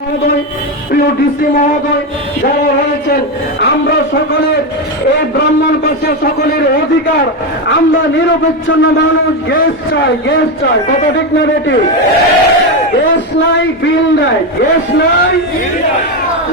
মহোদয়, প্রিয় ডিসি মহোদয় যারা রয়েছেন, আমরা সকলের এই ব্রাহ্মণ পাশে সকলের অধিকার, আমরা নিরবিচ্ছিন্ন মানুষ গ্যাস চাই কত ঠিক না বেটি? গ্যাস নাই বিল নাই, গ্যাস নাই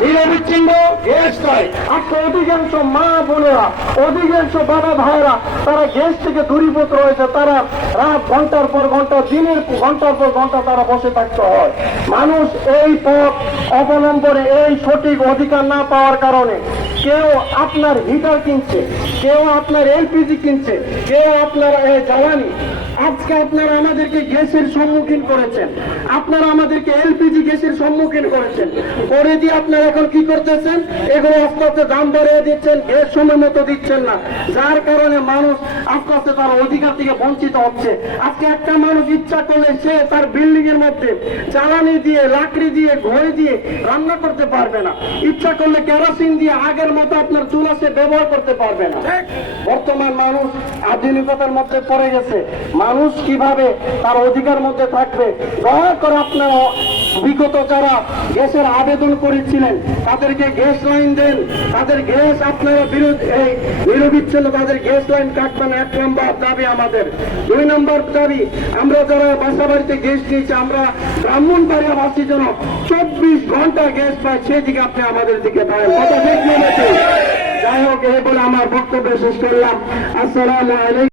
নিরবিচ্ছিন্ন গ্যাস চাই। আজকে অধিকাংশ মা বোনেরা, অধিকাংশ বাবা ভাইরা তারা গ্যাস থেকে দূরীভূত রয়েছে। তারা রাত ঘন্টার পর ঘন্টা, দিনের ঘন্টার পর ঘন্টা তারা বসে থাকতে হয়। মানুষ এই পথ অবলম্বনে এই সঠিক অধিকার না পাওয়ার কারণে কেউ আপনার হিটার কিনছে, কেউ আপনার এলপিজি কিনছে, কেউ আপনার জ্বালানি। আজকে আপনারা আমাদেরকে গ্যাসের সম্মুখীন করেছেন, আপনারা আমাদেরকে এলপিজি গ্যাসের সম্মুখীন করেছেন, করে দিয়ে আপনারা এখন কি করতেছেন? এগুলো আস্তে আস্তে দাম বাড়িয়ে দিচ্ছেন, গ্যাস সময় মতো দিচ্ছেন না, যার কারণে মানুষ আস্তে আস্তে তার অধিকার থেকে বঞ্চিত হচ্ছে। আজকে একটা মানুষ ইচ্ছা করলে সে তার বিল্ডিং এর মধ্যে জ্বালানি দিয়ে, লাকড়ি দিয়ে, ঘড়ি দিয়ে রান্না করতে পারবে না। ইচ্ছা করলে কেরোসিন দিয়ে আগের মতো আপনার চুলা সে ব্যবহার করতে পারবে না। বর্তমান মানুষ আধুনিকতার মধ্যে পড়ে গেছে। মানুষ কিভাবে তার অধিকার মধ্যে থাকবে? দয়া করে আপনারা বিগত যারা গ্যাসের আবেদন করেছিলেন তাদেরকে গ্যাস লাইন দেন, তাদের গ্যাস আপনারা নিরবিচ্ছিন্ন তাদের গ্যাস লাইন কাটবেন। 1 নম্বর দাবি আমাদের। 2 নম্বর দাবি, আমরা যারা বাসা বাড়িতে গ্যাস নিয়েছি, আমরা ব্রাহ্মণবাড়িয়াবাসী যেন 24 ঘন্টা গ্যাস পায়, সেদিকে আপনি আমাদের দিকে পাবেন। কথা ঠিক না? যাই হোক, এই বলে আমার বক্তব্য শেষ করলাম। আসসালামু আলাইকুম।